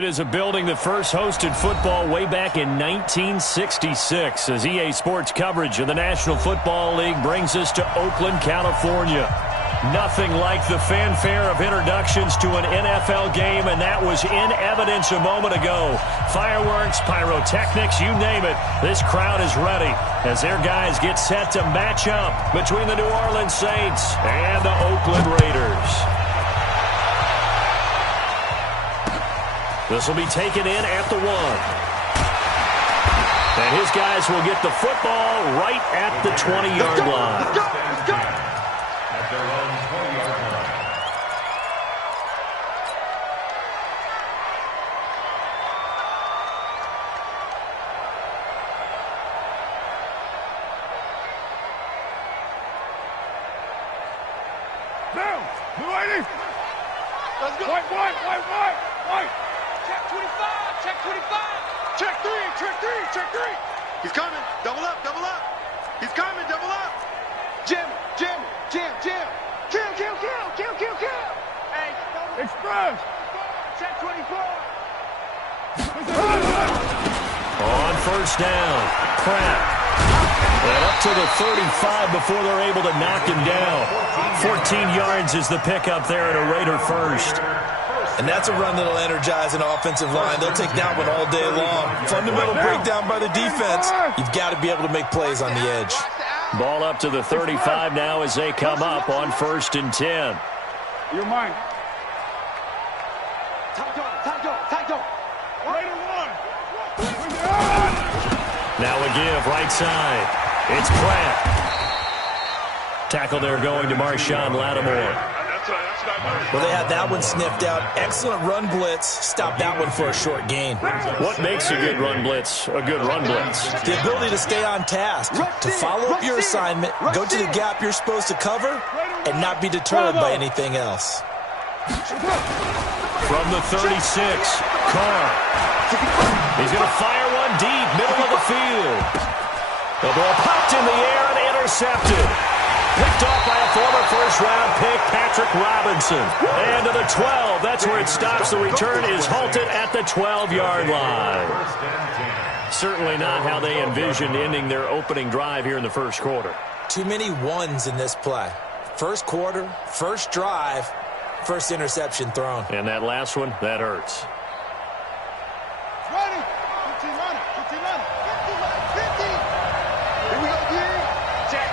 It is a building that first hosted football way back in 1966 as EA Sports coverage of the National Football League brings us to Oakland, California. Nothing like the fanfare of introductions to an NFL game, and that was in evidence a moment ago. Fireworks, pyrotechnics, you name it. This crowd is ready as their guys get set to match up between the New Orleans Saints and the Oakland Raiders. This will be taken in at the 1. And his guys will get the football right at the 20-yard line. Let's go. At their own 20-yard line. Down. Lady. Let's go. White. Check 25, check 25. Check three. He's coming. Double up. He's coming. Double up. Jim. Kill. Hey, Express. check 24. On first down, Pratt. And up to the 35 before they're able to knock him down. 14 yards is the pickup there at a Raider first. And that's a run that'll energize an offensive line. They'll take that one all day long. Fundamental breakdown by the defense. You've got to be able to make plays on the edge. Ball up to the 35 now as they come up on 1st and 10. You're mine. Tackle. Raider one. Now a give right side. It's Pratt. Tackle there going to Marshawn Lattimore. Well, they had that one sniffed out. Excellent run blitz. Stop that one for a short gain. What makes a good run blitz a good run blitz? The ability to stay on task, to follow up your assignment, go to the gap you're supposed to cover, and not be deterred by anything else. From the 36, Carr. He's going to fire one deep, middle of the field. The ball popped in the air and intercepted. Picked off by a former first-round pick, Patrick Robinson. And to the 12, that's where it stops. The return is halted at the 12-yard line. Certainly not how they envisioned ending their opening drive here in the first quarter. Too many ones in this play. First quarter, first drive, first interception thrown. And that last one, that hurts. Ready. 15 minutes. 50. Here we go, D. Check.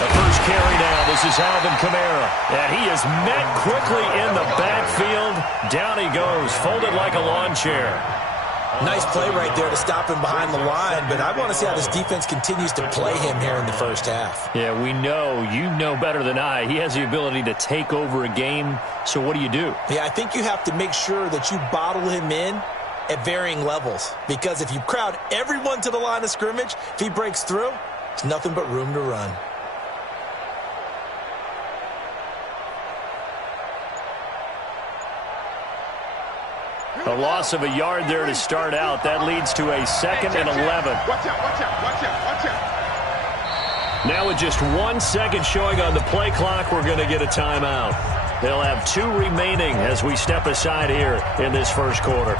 The first carry now. This is Alvin Kamara. And he is met quickly in the backfield. Down he goes, folded like a lawn chair. Nice play right there to stop him behind the line, but I want to see how this defense continues to play him here in the first half. Yeah, we know. You know better than I. He has the ability to take over a game. So what do you do? Yeah, I think you have to make sure that you bottle him in at varying levels, because if you crowd everyone to the line of scrimmage, if he breaks through, there's nothing but room to run. A loss of a yard there to start out. That leads to a 2nd and 11. Watch out. Now with just 1 second showing on the play clock, we're going to get a timeout. They'll have 2 remaining as we step aside here in this first quarter.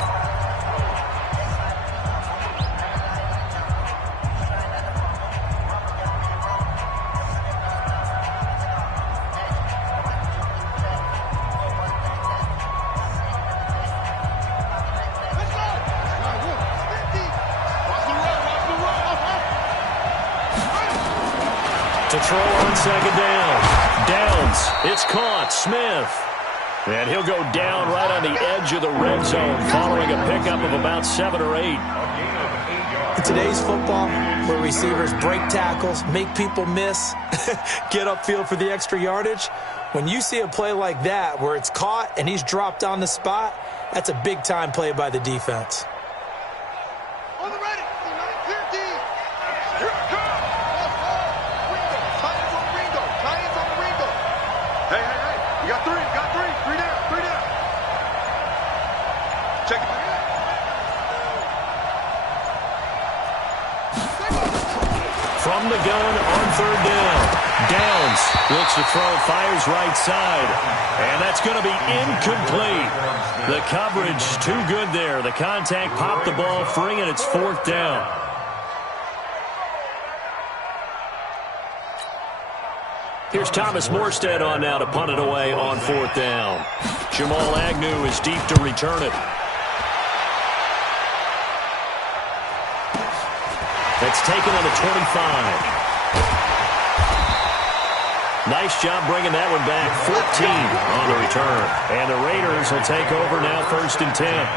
To throw on 2nd down. Downs. It's caught. Smith. And he'll go down right on the edge of the red zone following a pickup of about 7 or 8. In today's football, where receivers break tackles, make people miss, get upfield for the extra yardage, when you see a play like that where it's caught and he's dropped on the spot, that's a big-time play by the defense. On the ready. 50. Here it comes. Hey. You got three. Three down. Check it. From the gun on 3rd down. Downs Looks to throw, fires right side. And that's going to be incomplete. The coverage too good there. The contact popped the ball free, and it's 4th down. Here's Thomas Morstead on now to punt it away on 4th down. Jamal Agnew is deep to return it. It's taken on the 25. Nice job bringing that one back. 14 on the return. And the Raiders will take over now, 1st and 10.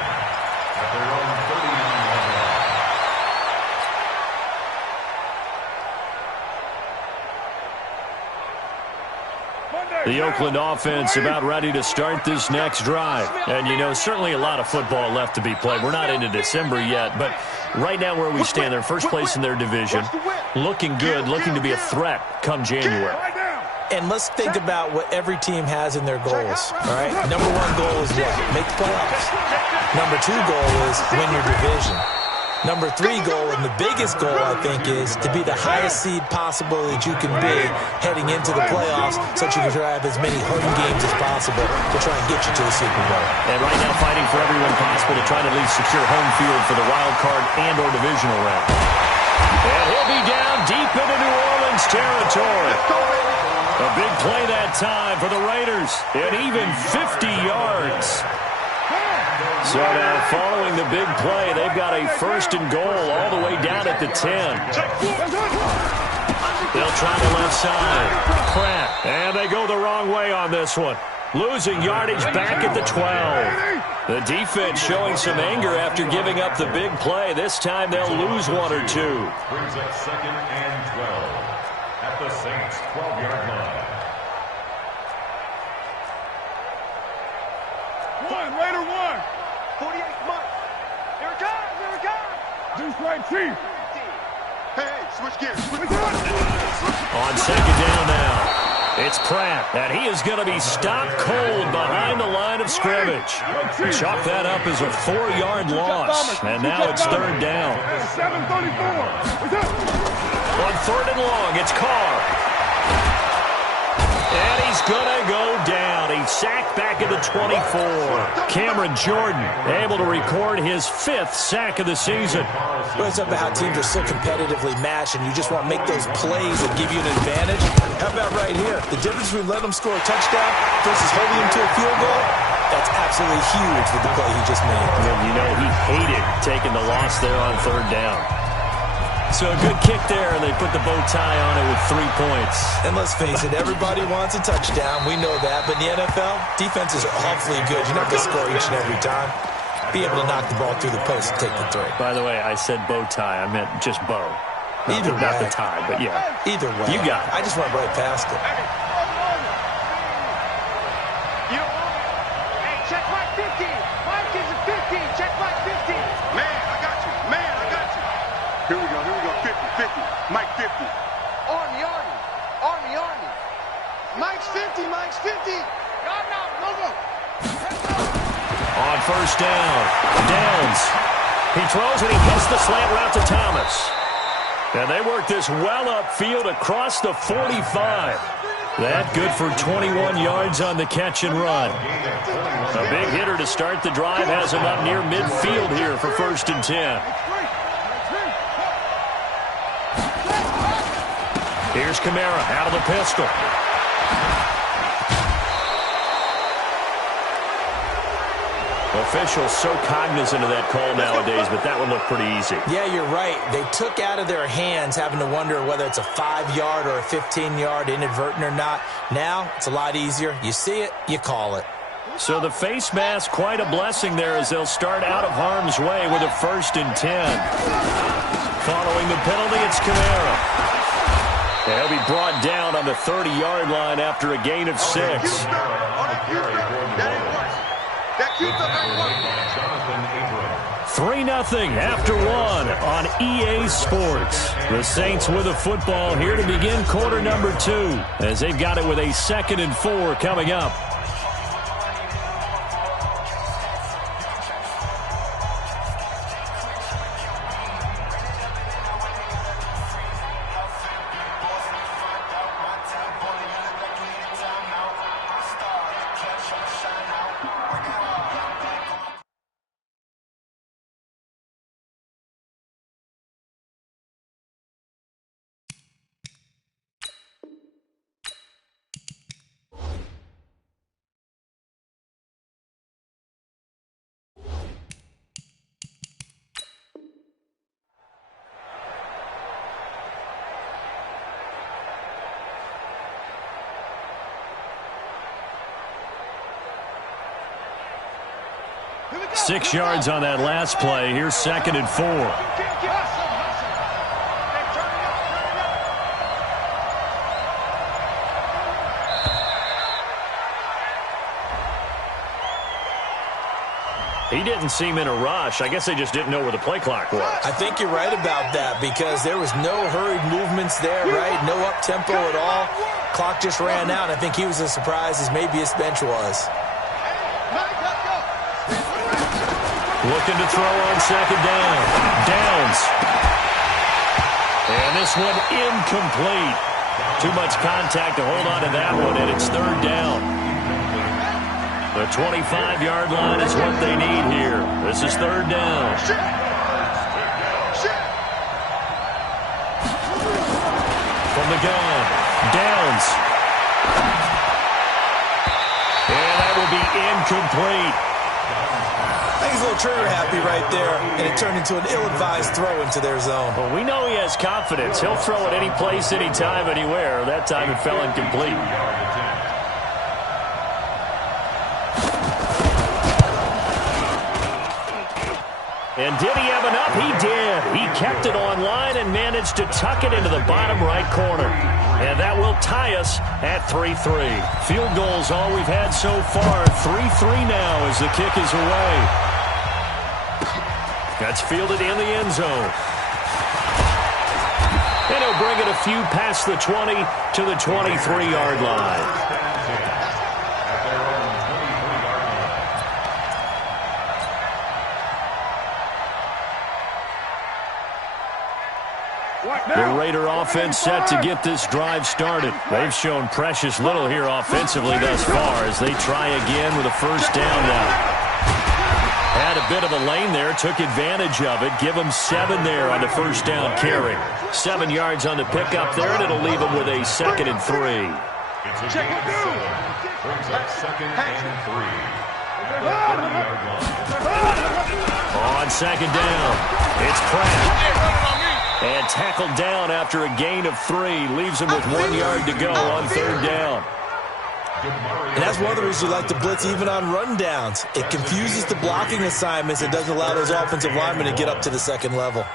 The Oakland offense about ready to start this next drive. And, you know, certainly a lot of football left to be played. We're not into December yet, but right now where we stand, they're first place in their division. Looking good, looking to be a threat come January. And let's think about what every team has in their goals, all right? Number 1 goal is what? Make the playoffs. Number 2 goal is win your division. Number 3 goal, and the biggest goal, I think, is to be the highest seed possible that you can be heading into the playoffs so that you can have as many home games as possible to try and get you to the Super Bowl. And right now fighting for everyone possible to try to at least secure home field for the wild card and or divisional round. And he'll be down deep into New Orleans territory. A big play that time for the Raiders, and even 50 yards. So now following the big play, they've got a 1st and goal all the way down at the 10. They'll try the left side. Pratt, and they go the wrong way on this one. Losing yardage back at the 12. The defense showing some anger after giving up the big play. This time they'll lose 1 or 2. Brings up 2nd and 12 at the Saints' 12-yard line. Raider 1. 48 months. Here it comes. Here it comes. Deuce right, Chief. Hey, switch gears. On 2nd down now. It's Pratt, and he is going to be stopped cold behind the line of scrimmage. Chalk that up as a 4-yard loss, and now it's 3rd down. 7:34. On 3rd and long, it's Carr. And he's going to go down. He's sacked back at the 24. Cameron Jordan able to record his 5th sack of the season. Well, it's about how teams are so competitively matched, and you just want to make those plays that give you an advantage. How about right here? The difference between letting them score a touchdown versus holding them to a field goal, that's absolutely huge with the play he just made. And you know he hated taking the loss there on 3rd down. So a good kick there, and they put the bow tie on it with 3 points. And let's face it, everybody wants a touchdown. We know that. But in the NFL, defense is awfully good. You're not going to score each and every time. Be able to knock the ball through the post and take the 3. By the way, I said bow tie. I meant just bow. Either way. Not the tie, but yeah. Either way. You got it. I just went right past it. Hey, check Mike 15. Mike is a 15. Check Mike 15. Man, I got you. Man, I got you. Here we go. 50. Mike 50. Army. Mike's 50. On 1st down, Downs. He throws and he hits the slant route to Thomas. And they work this well upfield across the 45. That good for 21 yards on the catch and run. A big hitter to start the drive has him up near midfield here for 1st and 10. Here's Kamara out of the pistol. Officials so cognizant of that call nowadays, but that one looked pretty easy. Yeah, you're right. They took out of their hands having to wonder whether it's a 5-yard or a 15-yard inadvertent or not. Now, it's a lot easier. You see it, you call it. So the face mask, quite a blessing there as they'll start out of harm's way with a 1st and 10. Following the penalty, it's Kamara. He'll be brought down on the 30-yard line after a gain of 6. 3-0 after 1 on EA Sports. The Saints with a football here to begin quarter number 2 as they've got it with a 2nd and 4 coming up. 6 yards on that last play. Here's 2nd and 4. He didn't seem in a rush. I guess they just didn't know where the play clock was. I think you're right about that because there was no hurried movements there, right? No up-tempo at all. Clock just ran out. I think he was as surprised as maybe his bench was. Looking to throw on 2nd down. Downs. And this one incomplete. Too much contact to hold on to that one, and it's 3rd down. The 25-yard line is what they need here. This is 3rd down. From the gun, Downs. And that will be incomplete. I think he's a little trigger happy right there, and it turned into an ill-advised throw into their zone. Well, we know he has confidence. He'll throw it any place, anytime, anywhere. That time it fell incomplete. And did he have enough? He did. He kept it online and managed to tuck it into the bottom right corner. And that will tie us at 3-3. Field goals all we've had so far. 3-3 now as the kick is away. That's fielded in the end zone. And he'll bring it a few past the 20 to the 23-yard line. The Raider offense set to get this drive started. They've shown precious little here offensively thus far as they try again with a 1st down now. Had a bit of a lane there, took advantage of it. Give them 7 there on the 1st down carry. 7 yards on the pickup there, and it'll leave them with a 2nd and 3. It's a gain of 7. Brings up 2nd and 3. On 2nd down, it's Pratt. And tackled down after a gain of 3. Leaves him with 1 yard to go on 3rd down. And that's one of the reasons you like to blitz even on rundowns. It confuses the blocking assignments. It doesn't allow those offensive linemen to get up to the 2nd level.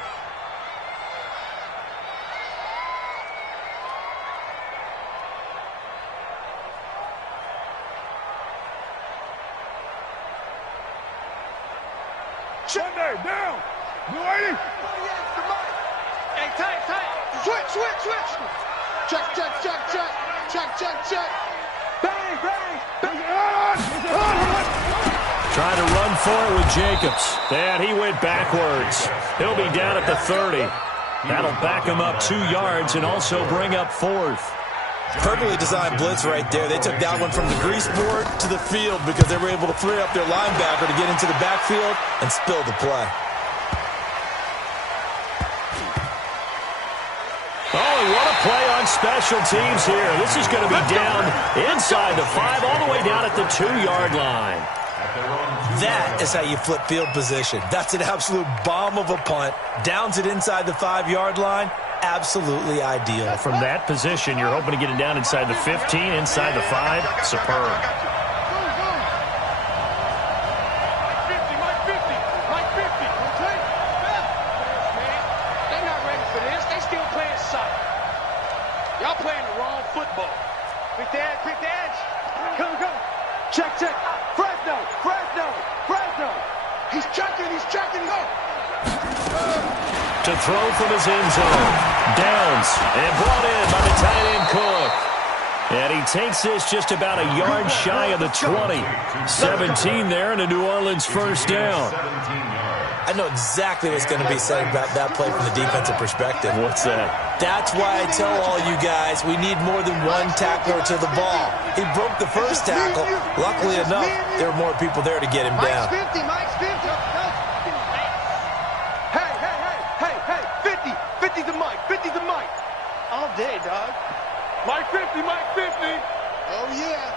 Sunday, down. Blue 80. Hey, tight. Switch. Check. Bang. Trying to run for it with Jacobs. And he went backwards. He'll be down at the 30. That'll back him up 2 yards and also bring up 4th. Perfectly designed blitz right there. They took that one from the grease board to the field because they were able to free up their linebacker to get into the backfield and spill the play. Oh, what a play on special teams here. This is going to be down inside the 5, all the way down at the 2-yard line. That is how you flip field position. That's an absolute bomb of a punt. Downs it inside the 5-yard line. Absolutely ideal. From that position, you're hoping to get it down inside the 15, inside the 5. Superb. Y'all playing the wrong football. Quick the edge. Come. Check. Fresno. He's checking. To throw from his end zone. Downs. And brought in by the tight end Cook. And he takes this just about a yard shy of the 20. 17 there and a New Orleans 1st down. I know exactly what's going to be said about that play from the defensive perspective. What's that? That's why I tell all you guys we need more than one tackler to the ball. He broke the first tackle. Luckily enough, there were more people there to get him down. Mike's 50. Hey, 50 to Mike. All day, dog. Mike 50. Oh, yeah.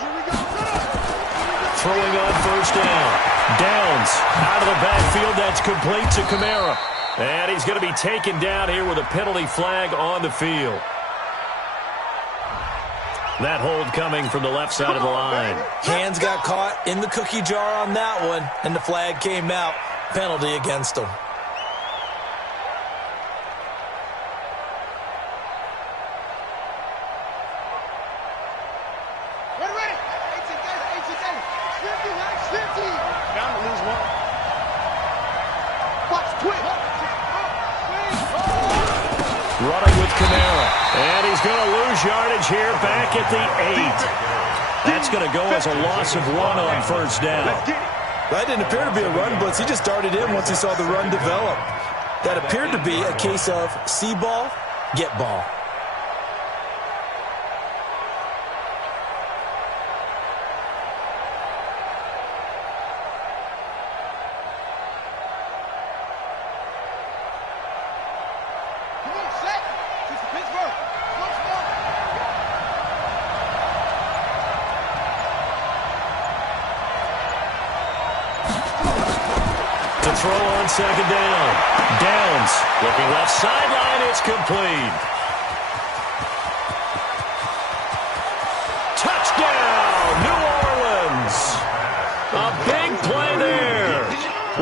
Here we go. Throwing on 1st down. Downs out of the backfield. That's complete to Kamara. And he's going to be taken down here with a penalty flag on the field. That hold coming from the left side of the line. Hands got caught in the cookie jar on that one, and the flag came out. Penalty against him. Ready. 50. Down to lose one. Watch, twist. Running with Kamara. And he's going to lose yardage here back at the 8. That's going to go as a loss of 1 on first down. That didn't appear to be a run blitz. He just darted in once he saw the run develop. That appeared to be a case of see ball, get ball. Come on, set. This is Pittsburgh. Once more. To throw on second down. Downs. Looking left sideline. It's complete. Touchdown, New Orleans. A big play there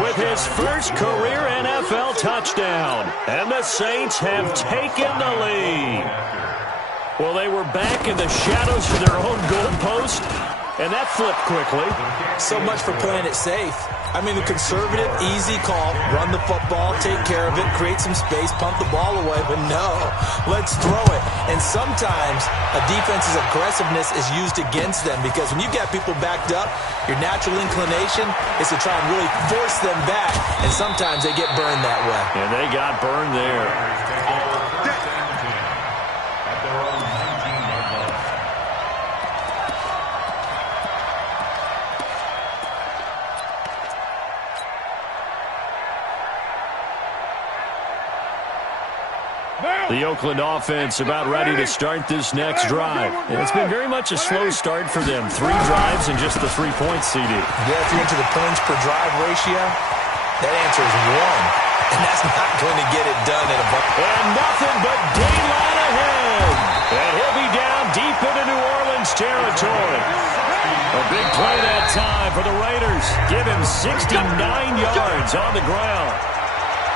with his first career NFL touchdown. And the Saints have taken the lead. Well, they were back in the shadows of their own goalpost, and that flipped quickly. So much for playing it safe. I mean, the conservative, easy call, run the football, take care of it, create some space, punt the ball away. But no, let's throw it. And sometimes a defense's aggressiveness is used against them because when you get people backed up, your natural inclination is to try and really force them back. And sometimes they get burned that way. And they got burned there. The Oakland offense about ready to start this next drive. And it's been very much a slow start for them. 3 drives and just the 3-point CD. Yeah, if you're into the points per drive ratio, that answer is 1. And that's not going to get it done in a bucket. And nothing but daylight ahead. And he'll be down deep into New Orleans territory. A big play that time for the Raiders. Give him 69 yards on the ground.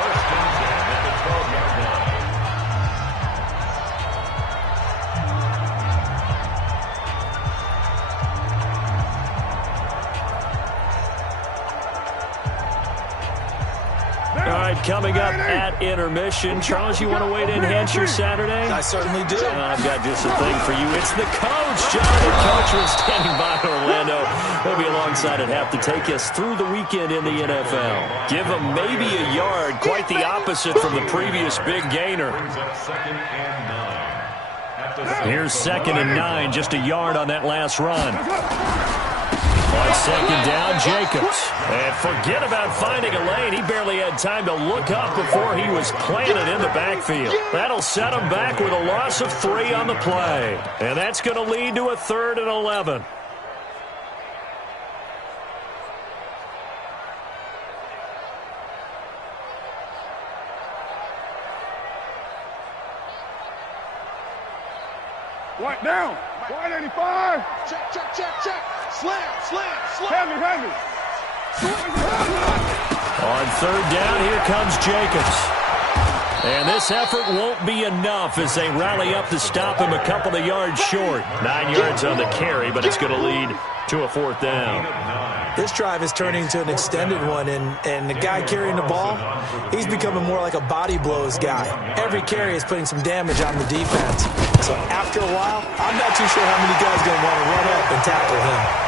First and 10 at the 12-yard line. All right, coming up at intermission. Charles, you want to wait to enhance your Saturday? I certainly do. I've got just a thing for you. It's the coach, Jonathan Coachman, standing by in Orlando. He'll be alongside at half to take us through the weekend in the NFL. Give him maybe a yard, quite the opposite from the previous big gainer. Brings up 2nd and 9. Here's 2nd and 9, just a yard on that last run. On second down, Jacobs. And forget about finding a lane. He barely had time to look up before he was planted in the backfield. That'll set him back with a loss of 3 on the play. And that's going to lead to a 3rd and 11. White down. White 85. Check. Slam. Heavy. On 3rd down, here comes Jacobs. And this effort won't be enough as they rally up to stop him a couple of yards short. 9 yards on the carry, but it's going to lead to a 4th down. This drive is turning into an extended one, and the guy carrying the ball, he's becoming more like a body blows guy. Every carry is putting some damage on the defense. So after a while, I'm not too sure how many guys are going to want to run up and tackle him.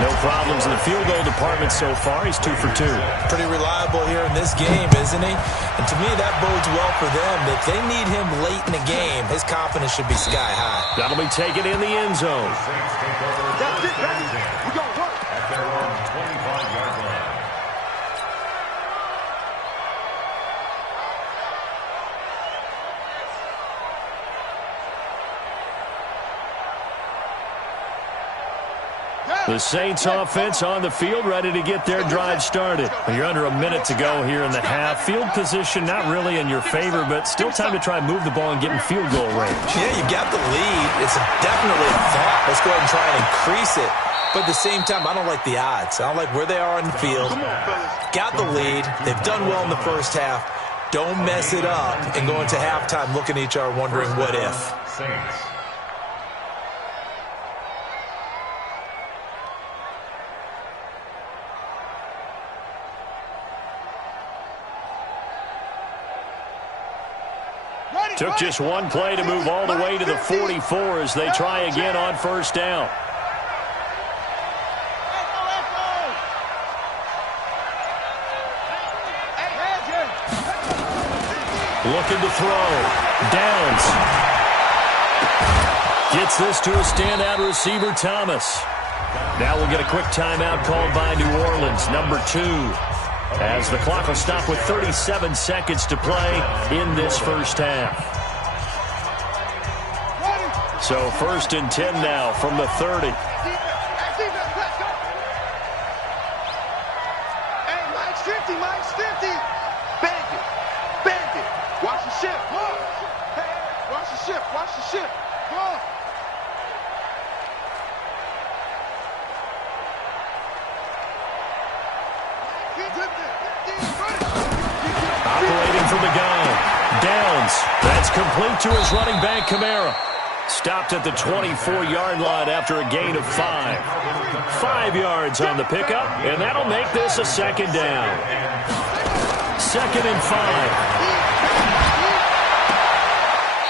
No problems in the field goal department so far. He's 2 for 2. Pretty reliable here in this game, isn't he? And to me, that bodes well for them. If they need him late in the game, his confidence should be sky high. That'll be taken in the end zone. Saints take over. That's it, baby. We gonna work. At their own 25-yard line. The Saints offense on the field, ready to get their drive started. You're under a minute to go here in the half. Field position not really in your favor, but still time to try and move the ball and get in field goal range. Yeah, you got the lead. It's definitely a thought. Let's go ahead and try and increase it. But at the same time, I don't like the odds. I don't like where they are on the field. Got the lead. They've done well in the first half. Don't mess it up and go into halftime looking at each other wondering what if. Saints. Took just one play to move all the way to the 44 as they try again on first down. Looking to throw. Downs. Gets this to a standout receiver, Thomas. Now we'll get a quick timeout called by New Orleans, number 2. As the clock will stop with 37 seconds to play in this first half. So 1st and 10 now from the 30. Hey, Mike's 50, Mike's 50. Bend it. Watch the ship. Hey, watch the ship, watch the ship. Come on. Operating from the gun. Downs. That's complete to his running back, Kamara. Stopped at the 24-yard line after a gain of 5. 5 yards on the pickup, and that'll make this a second down. 2nd and 5.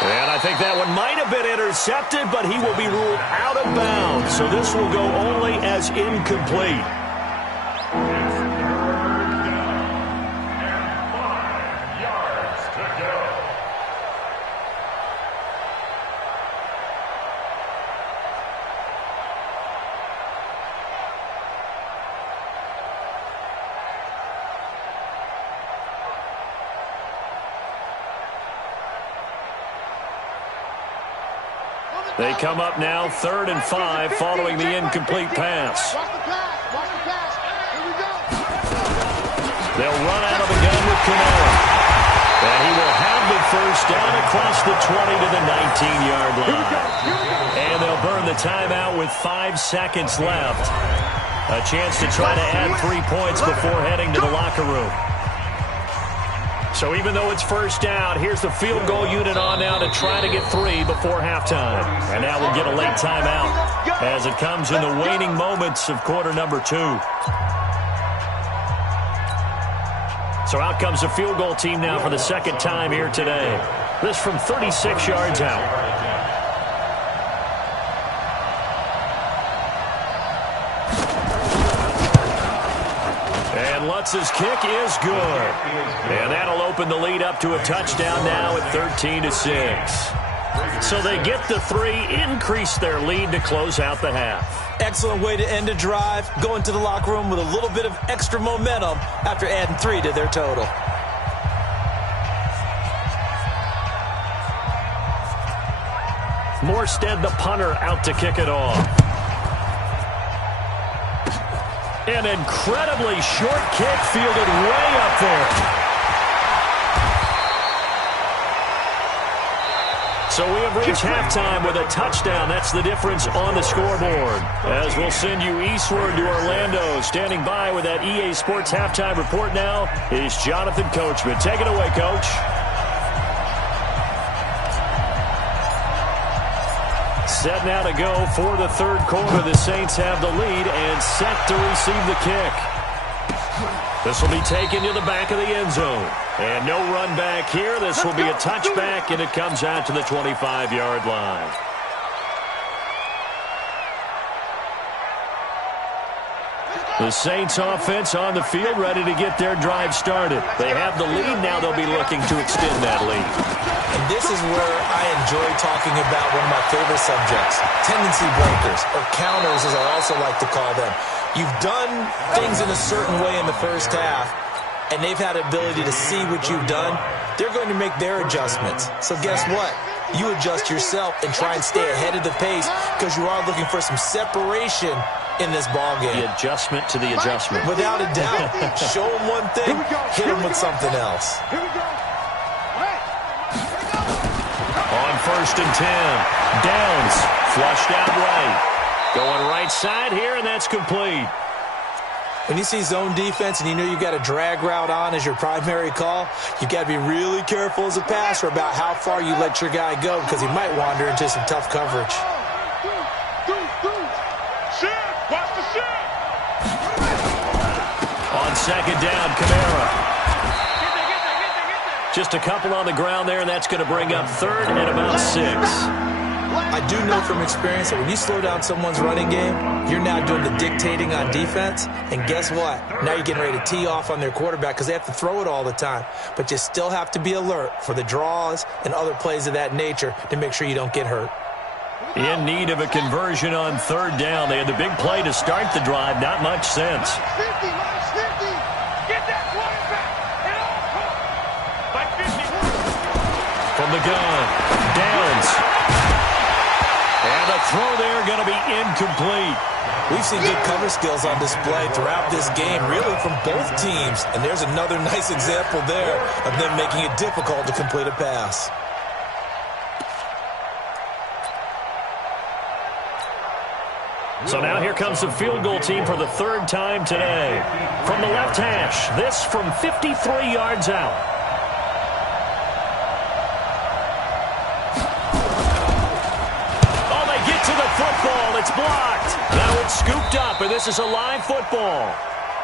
And I think that one might have been intercepted, but he will be ruled out of bounds. So this will go only as incomplete. They come up now 3rd and 5 following the incomplete pass. They'll run out of the gun with Kamara. And he will have the first down across the 20 to the 19-yard line. And they'll burn the timeout with 5 seconds left. A chance to try to add 3 points before heading to the locker room. So even though it's first down, here's the field goal unit on now to try to get 3 before halftime. And now we'll get a late timeout as it comes in the waning moments of quarter number 2. So out comes the field goal team now for the second time here today. This from 36 yards out. Lutz's kick is good. And that'll open the lead up to a touchdown now at 13-6. So they get the 3, increase their lead to close out the half. Excellent way to end a drive. Go into the locker room with a little bit of extra momentum after adding 3 to their total. Morstead, the punter, out to kick it off. An incredibly short kick fielded way up there. So we have reached halftime with a touchdown. That's the difference on the scoreboard. As we'll send you eastward to Orlando. Standing by with that EA Sports halftime report now is Jonathan Coachman. Take it away, Coach. Set now to go for the 3rd quarter. The Saints have the lead and set to receive the kick. This will be taken to the back of the end zone. And no run back here. This will be a touchback, and it comes out to the 25-yard line. The Saints offense on the field ready to get their drive started. They have the lead. Now they'll be looking to extend that lead. And this is where I enjoy talking about one of my favorite subjects, tendency breakers, or counters as I also like to call them. You've done things in a certain way in the first half, and they've had the ability to see what you've done. They're going to make their adjustments. So guess what? you adjust yourself and try and stay ahead of the pace because you are looking for some separation in this ball game. The adjustment to the adjustment. Without a doubt. Show them one thing, hit them with something else. Here we go. On 1st and 10. Downs. Flushed out right. Going right side here, and that's complete. When you see zone defense and you know you got a drag route on as your primary call, you got to be really careful as a passer about how far you let your guy go because he might wander into some tough coverage. Watch the shot. On 2nd down, Kamara. Just a couple on the ground there, and that's going to bring up 3rd and about 6. I do know from experience that when you slow down someone's running game, you're now doing the dictating on defense. And guess what? Now you're getting ready to tee off on their quarterback because they have to throw it all the time. But you still have to be alert for the draws and other plays of that nature to make sure you don't get hurt. In need of a conversion on 3rd down. They had the big play to start the drive. Not much sense. 50, minus 50. Get that quarterback. And all like 50. From the gun. Downs. And the throw there going to be incomplete. We've seen good cover skills on display throughout this game, really from both teams. And there's another nice example there of them making it difficult to complete a pass. So now here comes the field goal team for the 3rd time today. From the left hash, this from 53 yards out. Football, it's blocked. Now it's scooped up, and this is a live football.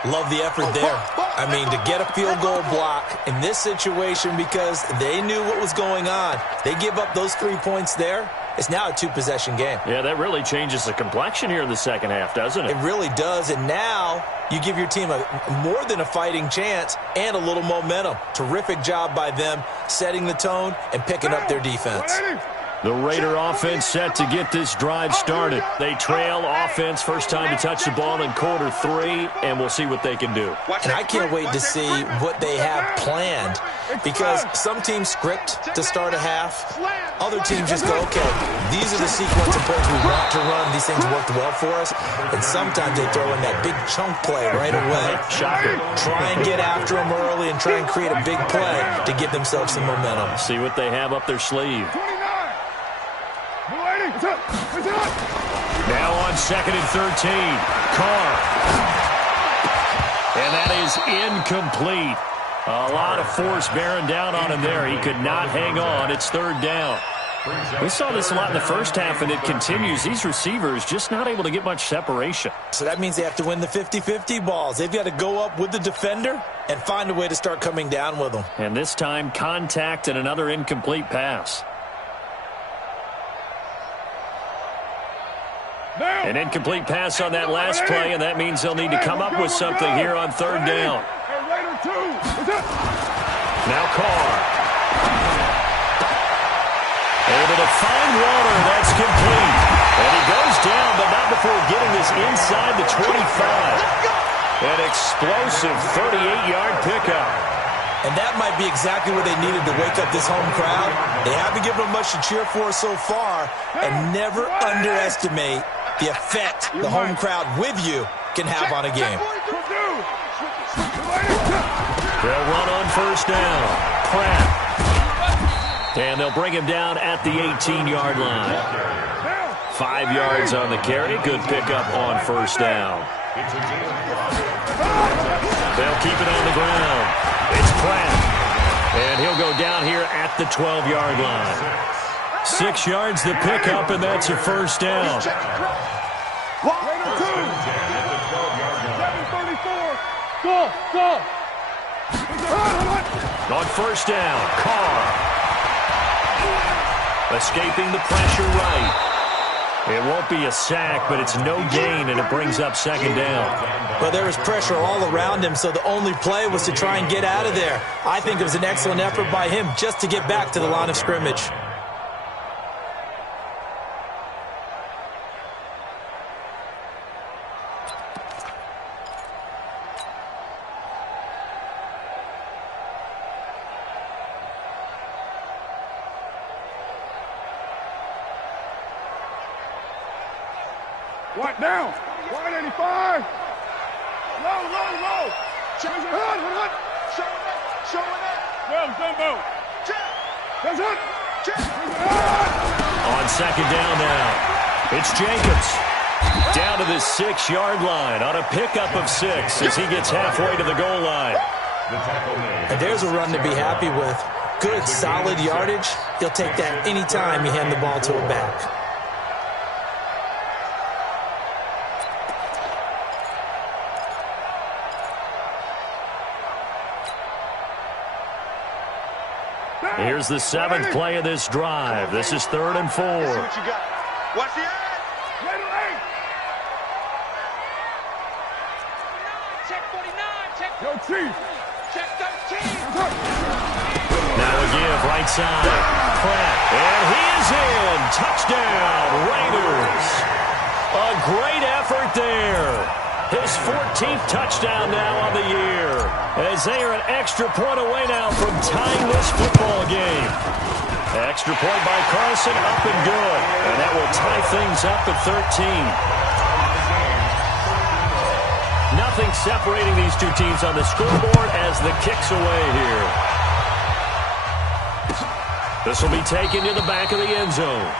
Love the effort there. I mean, to get a field goal block in this situation because they knew what was going on. They give up those 3 points there. It's now a 2-possession game. Yeah, that really changes the complexion here in the second half, doesn't it? It really does, and now you give your team more than a fighting chance and a little momentum. Terrific job by them setting the tone and picking up their defense. The Raider offense set to get this drive started. They trail offense first time to touch the ball in quarter 3, and we'll see what they can do. And I can't wait to see what they have planned because some teams script to start a half. Other teams just go, okay, these are the sequence of plays we want to run. These things worked well for us. And sometimes they throw in that big chunk play right away. Shocker. Try and get after them early and try and create a big play to give themselves some momentum. See what they have up their sleeve. Now on 2nd and 13. Carr. And that is incomplete. A lot of force bearing down on him there. He could not hang on. It's 3rd down. We saw this a lot in the first half, and it continues. These receivers just not able to get much separation. So that means they have to win the 50-50 balls. They've got to go up with the defender and find a way to start coming down with them. And this time, contact and another incomplete pass. An incomplete pass on that last play, and that means they'll need to come up with something here on 3rd down. Now Carr. Able to find Water. That's complete. And he goes down, but not before getting this inside the 25. An explosive 38-yard pickup. And that might be exactly what they needed to wake up this home crowd. They haven't given them much to cheer for so far, and never underestimate the effect the home crowd with you can have on a game. They'll run on 1st down. Pratt. And they'll bring him down at the 18-yard line. 5 yards on the carry. Good pickup on 1st down. They'll keep it on the ground. It's Pratt. And he'll go down here at the 12-yard line. 6 yards the pickup, and that's a 1st down. On 1st down, Carr. Escaping the pressure right. It won't be a sack, but it's no gain, and it brings up 2nd down. Well, there was pressure all around him, so the only play was to try and get out of there. I think it was an excellent effort by him just to get back to the line of scrimmage. What down? 185. Low. Check your hood. Showing up. Well, Zumbo. Check. That's it. Check. On second down now, it's Jacobs. Down to the 6-yard line on a pickup of 6 as he gets halfway to the goal line. And there's a run to be happy with. Good, solid yardage. He'll take that anytime you hand the ball to a back. Here's the 7th play of this drive. This is 3rd and 4. Let's see what you got. Watch the edge. Middle eight. Check 49. Check. Yo, Chief. Check 13. Now a give right side. Pratt. And he is in. Touchdown, Raiders. A great effort there. His 14th touchdown now on the year, as they are an extra point away now from tying this football game. Extra point by Carson, up and good. And that will tie things up at 13. Nothing separating these two teams on the scoreboard as the kick's away here. This will be taken to the back of the end zone.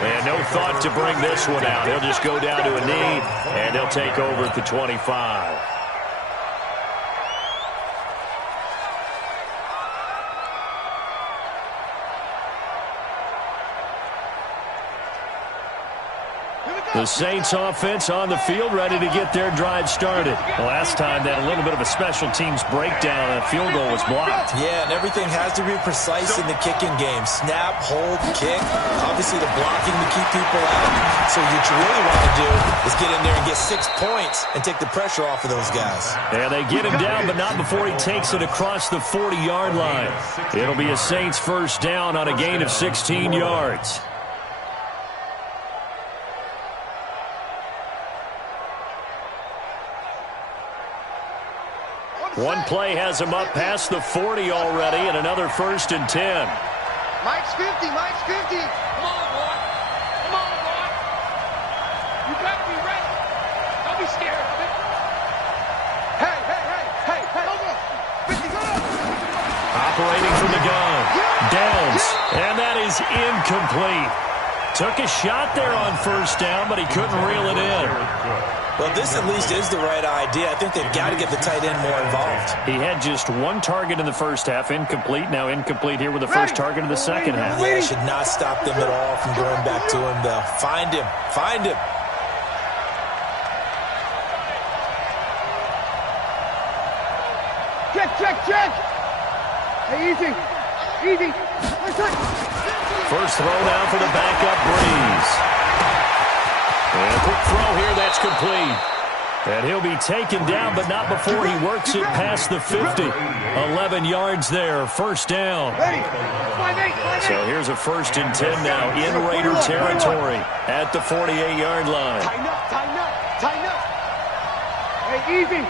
And no thought to bring this one out. He'll just go down to a knee, and he'll take over at the 25. The Saints offense on the field, ready to get their drive started. Last time, that a little bit of a special teams breakdown, and a field goal was blocked. Yeah, and everything has to be precise in the kicking game. Snap, hold, kick. Obviously, the blocking to keep people out. So what you really want to do is get in there and get 6 points and take the pressure off of those guys. Yeah, they get him down, but not before he takes it across the 40-yard line. It'll be a Saints first down on a gain of 16 yards. One play has him up past the 40 already, and another 1st and 10. Mike's 50. Come on, boy. You got to be ready. Don't be scared of it. Hey. 50, go up. Operating from the gun. Downs, and that is incomplete. Took a shot there on 1st down, but he couldn't reel it in. Well, this at least is the right idea. I think they've got to get the tight end more involved. He had just 1 target in the first half, incomplete. Now incomplete here with the first target of the second half. Yeah, should not stop them at all from going back to him, though. Find him. Check. Hey, easy. First throw down for the backup Breeze. And a quick throw here, that's complete. And he'll be taken down, but not before he works it past the 50. 11 yards there, first down. So here's a 1st and 10 now in Raider territory at the 48-yard line. Tighten up. Hey, easy.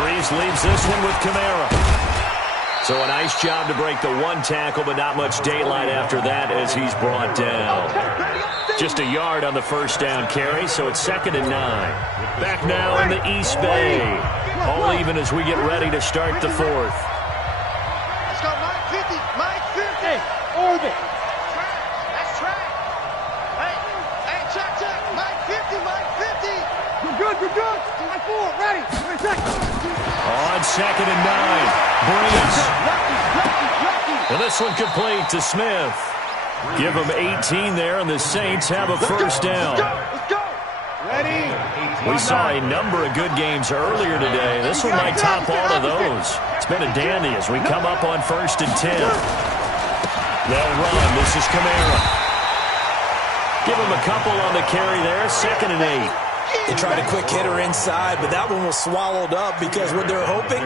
Breeze leaves this one with Kamara. So a nice job to break the 1 tackle, but not much daylight after that as he's brought down. Just a yard on the first down carry, so it's 2nd and 9. Back now in the East Bay. All even as we get ready to start the 4th. Let's go, Mike 50. Hey, orbit. That's track. Hey, check. Mike 50. You're good. Mike 4, ready. On 2nd and 9. Breeze. And this one complete to Smith. Give him 18 there, and the Saints have a first down. Let's go. Ready. We saw a number of good games earlier today. This one might top all of those. It's been a dandy as we come up on 1st and 10. They'll run. This is Kamara. Give him a couple on the carry there. 2nd and 8. They tried a quick hitter inside, but that one was swallowed up because what they're hoping,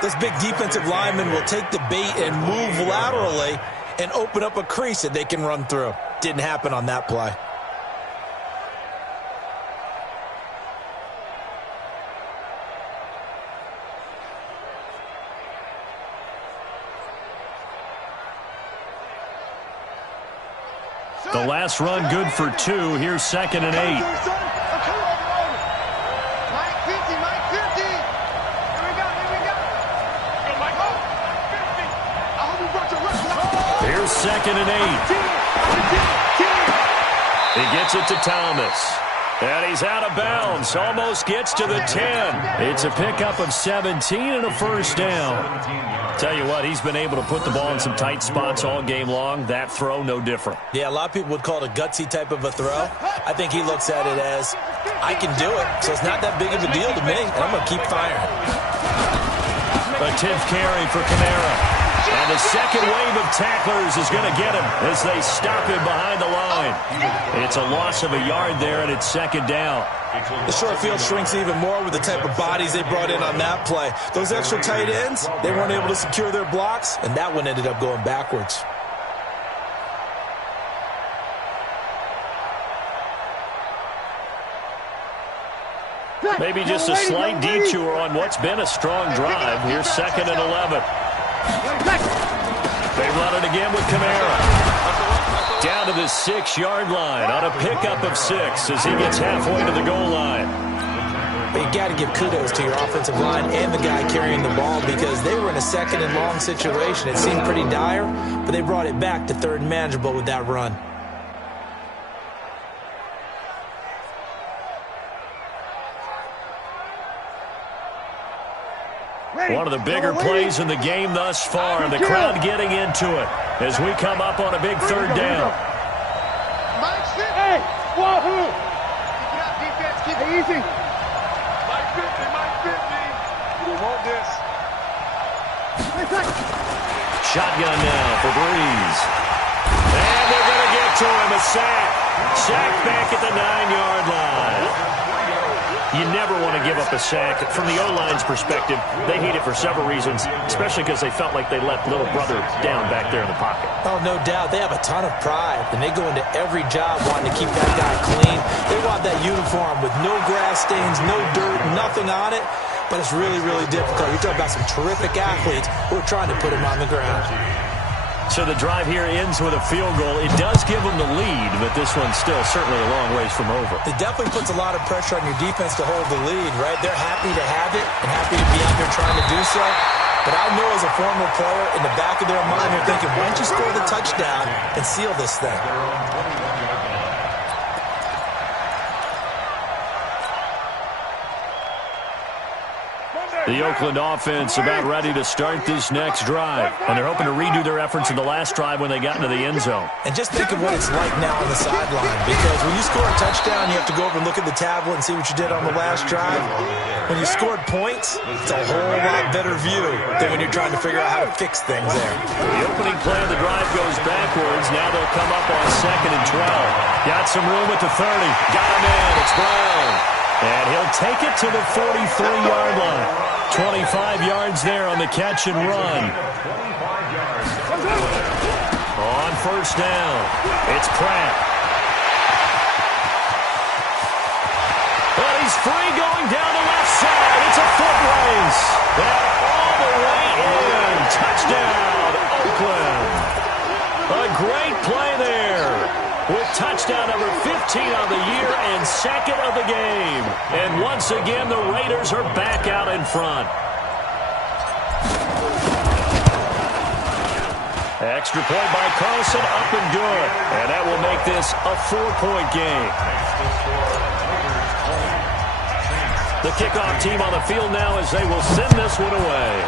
this big defensive lineman will take the bait and move laterally and open up a crease that they can run through. Didn't happen on that play. The last run good for 2. Here's 2nd and 8. Mike 50, Mike 50. Here we go, here we go. Go, Mike. Mike 50. I hope you brought your wrestler. Here's 2nd and 8. He gets it to Thomas. And he's out of bounds. Almost gets to the 10. It's a pickup of 17 and a first down. Tell you what, he's been able to put the ball in some tight spots all game long. That throw, no different. Yeah, a lot of people would call it a gutsy type of a throw. I think he looks at it as, I can do it, so it's not that big of a deal to me, and I'm going to keep firing. A 10th carry for Kamara. And the second wave of tacklers is going to get him as they stop him behind the line. It's a loss of a yard there, and it's 2nd down. The short field shrinks even more with the type of bodies they brought in on that play. Those extra tight ends, they weren't able to secure their blocks, and that one ended up going backwards. Maybe just a slight detour on what's been a strong drive. Here's 2nd and 11. They run it again with Kamara. Down to the 6-yard line on a pickup of 6 as he gets halfway to the goal line. But you got to give kudos to your offensive line and the guy carrying the ball because they were in a 2nd and long situation. It seemed pretty dire, but they brought it back to 3rd and manageable with that run. One of the bigger plays in the game thus far, and the crowd getting into it as we come up on a big 3rd down. Mike 50. Hey, wahoo! Keep it up, defense. Keep it easy. Mike 50, Mike 50. You want this. Shotgun now for Breeze. And they're going to get to him, a sack. Sack back at the 9-yard line. You never want to give up a sack. From the O-line's perspective, they hate it for several reasons, especially because they felt like they let little brother down back there in the pocket. Oh, no doubt. They have a ton of pride, and they go into every job wanting to keep that guy clean. They want that uniform with no grass stains, no dirt, nothing on it, but it's really, really difficult. You're talking about some terrific athletes who are trying to put him on the ground. So the drive here ends with a field goal. It does give them the lead, but this one's still certainly a long ways from over. It definitely puts a lot of pressure on your defense to hold the lead, right? They're happy to have it and happy to be out there trying to do so. But I know as a former player, in the back of their mind, they're thinking, why don't you score the touchdown and seal this thing? The Oakland offense about ready to start this next drive. And they're hoping to redo their efforts in the last drive when they got into the end zone. And just think of what it's like now on the sideline. Because when you score a touchdown, you have to go over and look at the tablet and see what you did on the last drive. When you scored points, it's a whole lot better view than when you're trying to figure out how to fix things there. The opening play of the drive goes backwards. Now they'll come up on 2nd and 12. Got some room at the 30. Got him in. It's Brown. And he'll take it to the 43-yard line. 25 yards there on the catch and run. On 1st down, it's Pratt. But he's free going down the left side. It's a foot race. And all the way in. Touchdown, Oakland. A great play there. With touchdown number 15 on the year and 2nd of the game. And once again, the Raiders are back out in front. Extra point by Carlson, up and good. And that will make this a 4-point game. The kickoff team on the field now as they will send this one away.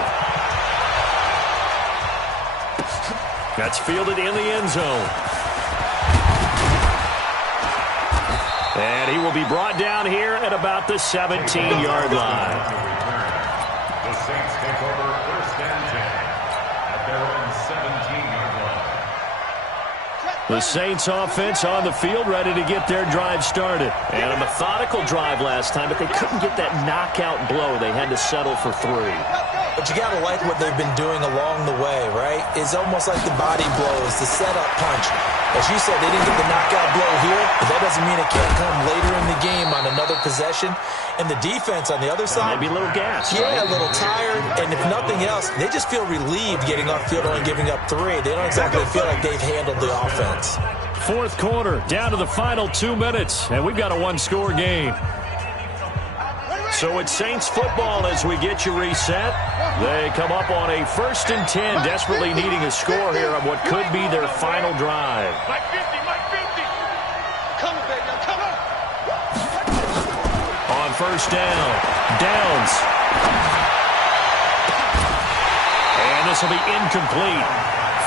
That's fielded in the end zone. And he will be brought down here at about the 17-yard line. The Saints take over 1st and 10 at their own 17-yard line. The Saints offense on the field ready to get their drive started. And a methodical drive last time, but they couldn't get that knockout blow. They had to settle for 3. But you got to like what they've been doing along the way, right? It's almost like the body blows, the setup punch. As you said, they didn't get the knockout blow here, but that doesn't mean it can't come later in the game on another possession. And the defense on the other side, maybe a little gas. Yeah, a little tired. And if nothing else, they just feel relieved getting off field, only giving up 3. They don't exactly feel like they've handled the offense. Fourth quarter, down to the final 2 minutes, and we've got a one-score game. So it's Saints football as we get you reset. They come up on a 1st and 10, desperately needing a score here on what could be their final drive. Mike 50, Mike 50. Come on, baby, come on. On first down, Downs. And this will be incomplete.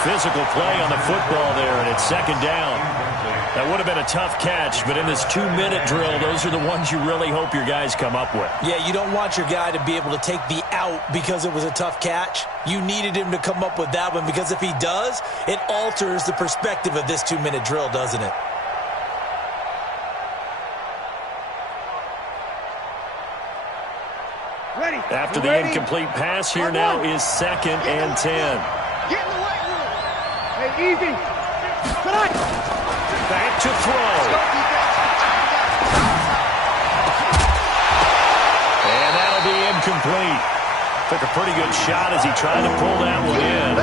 Physical play on the football there, and it's 2nd down. That would have been a tough catch, but in this 2-minute drill, those are the ones you really hope your guys come up with. Yeah, you don't want your guy to be able to take the out because it was a tough catch. You needed him to come up with that one, because if he does, it alters the perspective of this 2-minute drill, doesn't it? Ready. After the incomplete pass, here now is 2nd and 10. Get in the weight room. Hey, easy. Tonight. Back to throw. And that'll be incomplete. Took a pretty good shot as he tried to pull that one in.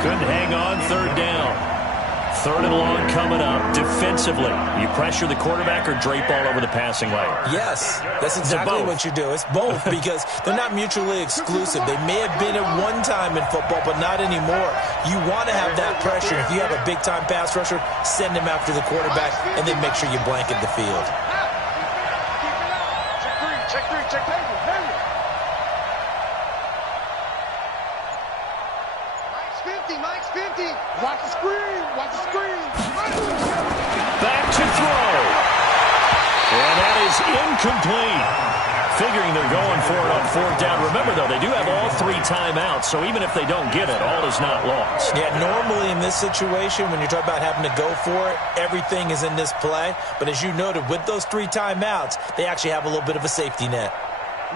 Couldn't hang on, 3rd down. 3rd and long coming up. Defensively, you pressure the quarterback or drape all over the passing lane? Yes, that's exactly what you do. It's both, because they're not mutually exclusive. They may have been at one time in football, but not anymore. You want to have that pressure. If you have a big-time pass rusher, send him after the quarterback, and then make sure you blanket the field. Check three, check three. Mike's 50. Watch the screen, watch the screen. Back to throw. And that is incomplete. Figuring they're going for it on 4th down. Remember, though, they do have all 3 timeouts, so even if they don't get it, all is not lost. Yeah, normally in this situation, when you're talking about having to go for it, everything is in this play. But as you noted, with those 3 timeouts, they actually have a little bit of a safety net.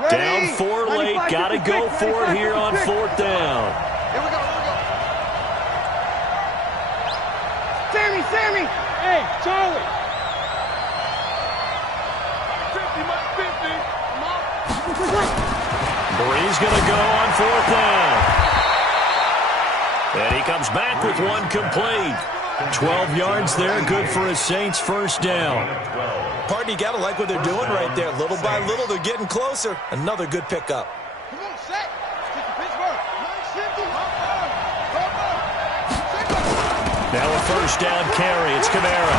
Ready? Down 4 late, got to go for it here on 4th down. Here we go, here we go. Sammy! Hey, Charlie! Mike 50. Come on. Bree's going to go on 4th down. And he comes back with one complete. 12 yards there, good for a Saints 1st down. Pardon, you got to like what they're doing right there. Little by little, they're getting closer. Another good pickup. Come on, set. Get to Pittsburgh. Mike 50. Now a 1st down carry. It's Kamara.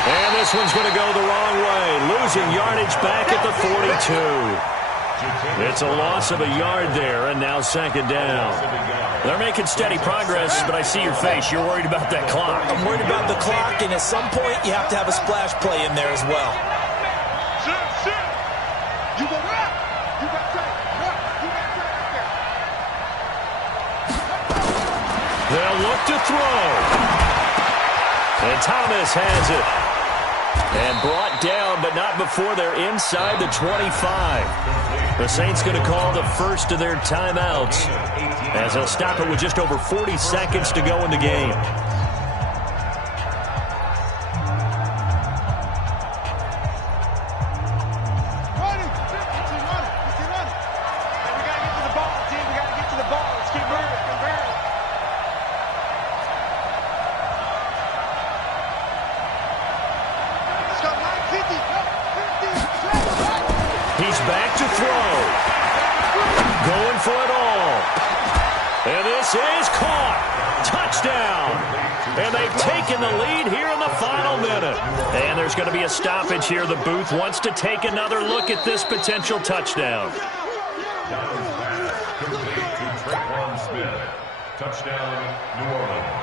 And this one's going to go the wrong way. Losing yardage back at the 42. It's a loss of a yard there, and now 2nd down. They're making steady progress, but I see your face. You're worried about that clock. I'm worried about the clock, and at some point, you have to have a splash play in there as well. Sit. You go right. You got time. You got time right there. They'll look to throw. And Thomas has it. And brought down, but not before they're inside the 25. The Saints going to call the first of their timeouts, as they'll stop it with just over 40 seconds to go in the game. He's back to throw. Going for it all. And this is caught. Touchdown. And they've taken the lead here in the final minute. And there's going to be a stoppage here. The booth wants to take another look at this potential touchdown. Touchdown, New Orleans.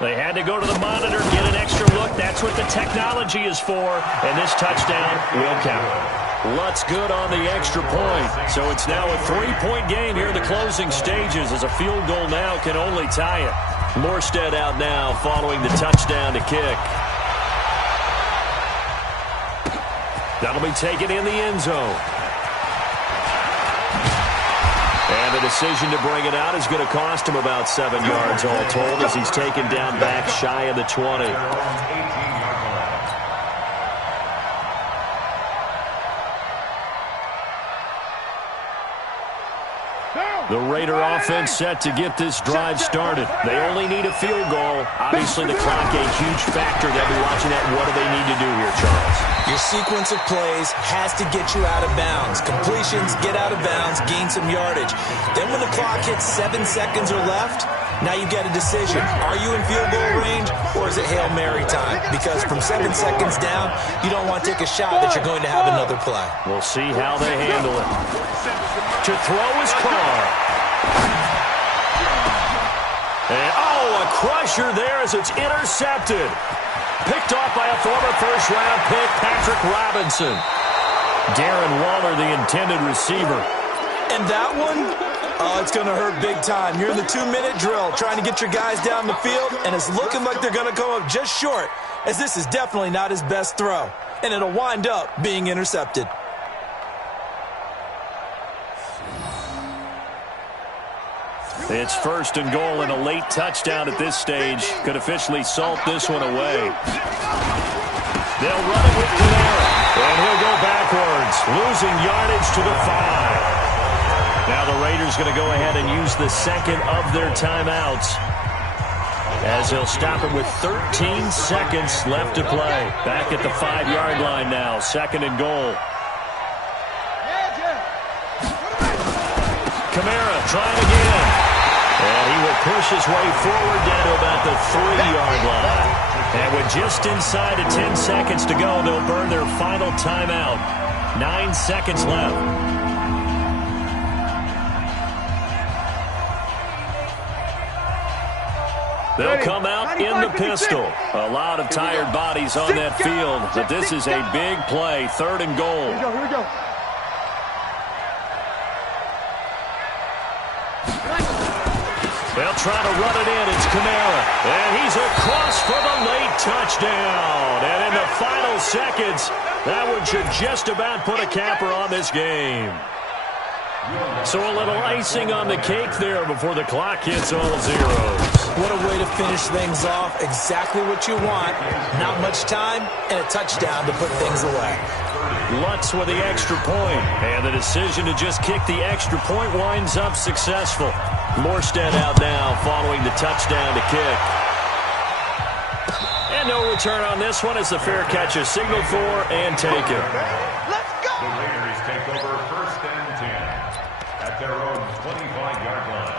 They had to go to the monitor, get an extra look. That's what the technology is for. And this touchdown will count. Lutz good on the extra point. So it's now a 3-point game here in the closing stages, as a field goal now can only tie it. Morstead out now following the touchdown to kick. That'll be taken in the end zone. And the decision to bring it out is going to cost him about 7 yards all told, as he's taken down back shy of the 20. Down. The Raider offense set to get this drive started. They only need a field goal. Obviously, the clock a huge factor. They'll be watching that. What do they need to do here, Charles? Your sequence of plays has to get you out of bounds. Completions, get out of bounds, gain some yardage. Then when the clock hits 7 seconds or left, now you get a decision. Are you in field goal range, or is it Hail Mary time? Because from 7 seconds down, you don't want to take a shot that you're going to have another play. We'll see how they handle it. To throw is Carr. And, a crusher there as it's intercepted. Picked off by a former first-round pick, Patrick Robinson. Darren Waller, the intended receiver. And that one, it's going to hurt big time. You're in the 2-minute drill trying to get your guys down the field, and it's looking like they're going to come up just short, as this is definitely not his best throw. And it'll wind up being intercepted. It's 1st and goal and a late touchdown at this stage. Could officially salt this one away. They'll run it with Kamara. And he'll go backwards, losing yardage to the 5. Now the Raiders going to go ahead and use the second of their timeouts, as they'll stop it with 13 seconds left to play. Back at the 5-yard line now, 2nd and goal. Kamara trying again. And he will push his way forward down to about the 3-yard line. And with just inside of 10 seconds to go, they'll burn their final timeout. 9 seconds left. They'll come out in the pistol. A lot of tired bodies on that field, but this is a big play. 3rd and goal. Here we go. They'll try to run it in. It's Kamara. And he's across for the late touchdown. And in the final seconds, that one should just about put a capper on this game. So a little icing on the cake there before the clock hits all zeros. What a way to finish things off. Exactly what you want. Not much time and a touchdown to put things away. Lutz with the extra point. And the decision to just kick the extra point winds up successful. Morstead out now following the touchdown to kick. And no return on this one as the fair catch is signaled for and taken. Let's go! The Raiders take over 1st and 10 at their own 25-yard line.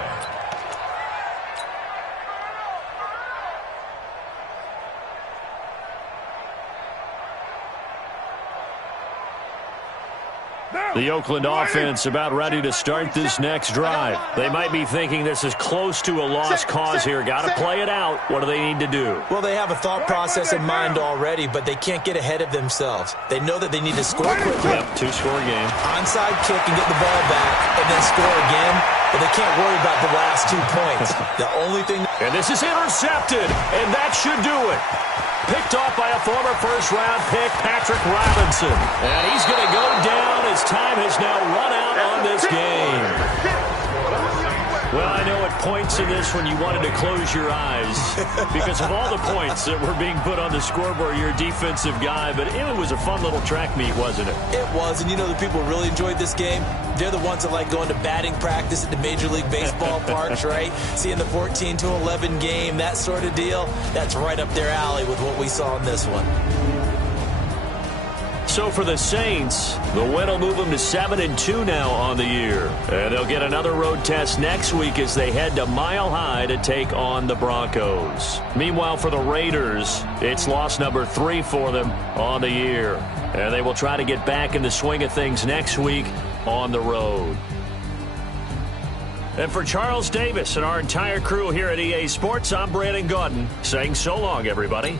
The Oakland offense about ready to start this next drive. They might be thinking this is close to a lost cause here. Got to play it out. What do they need to do? Well, they have a thought process in mind already, but they can't get ahead of themselves. They know that they need to score quickly. Yep, 2-score game. Onside kick and get the ball back and then score again, but they can't worry about the last 2 points. The only thing... And this is intercepted, and that should do it. Picked off by a former first-round pick, Patrick Robinson. And he's going to go down as time has now run out on this game. Well, I know at points in this when you wanted to close your eyes because of all the points that were being put on the scoreboard. You're a defensive guy, but it was a fun little track meet, wasn't it? It was, and you know the people who really enjoyed this game? They're the ones that like going to batting practice at the Major League Baseball parks, right? Seeing the 14-11 game, that sort of deal. That's right up their alley with what we saw in this one. So for the Saints, the win will move them to 7-2 now on the year. And they'll get another road test next week as they head to Mile High to take on the Broncos. Meanwhile, for the Raiders, it's loss number 3 for them on the year. And they will try to get back in the swing of things next week on the road. And for Charles Davis and our entire crew here at EA Sports, I'm Brandon Gaudin saying so long, everybody.